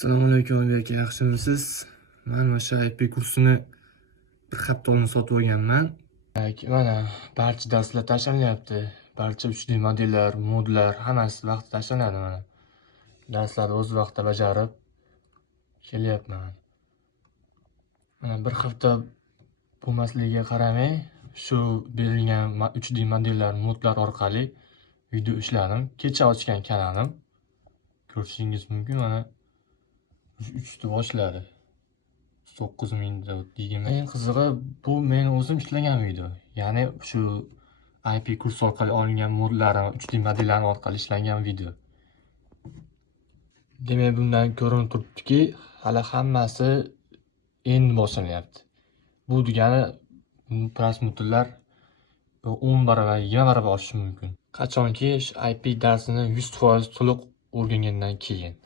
Assalomu alaykum aka, yaxshimisiz? Men o'sha IP kursini bir hafta oldin sotib olganman. Mana barcha darslar tashlanyapti. Barcha 3D modellar, modlar hammasi vaqtida tashlanadi mana. Darslarni o'z vaqtida bajarib kelyapman. Mana bir hafta bo'lmasligiga qaramay, shu berilgan 3D modellar, modlar orqali video ishladim. Kecha ochgan kanalim. Ko'rishingiz mumkin mana. 3 boshladi. 9000 degan. Eng qizig'i bu men o'zim ishlagan video. Ya'ni shu IP kurs orqali olingan modlarim, 3D modellarim orqali ishlangan video. Demak, bundan ko'rinib turibdiki, hali hammasi endi boshlanyapti. Bu degani prosmotrlar 10 barobar, 20 barobar oshishi mumkin. Qachonki IP darsini 100% to'liq o'rgangandan keyin.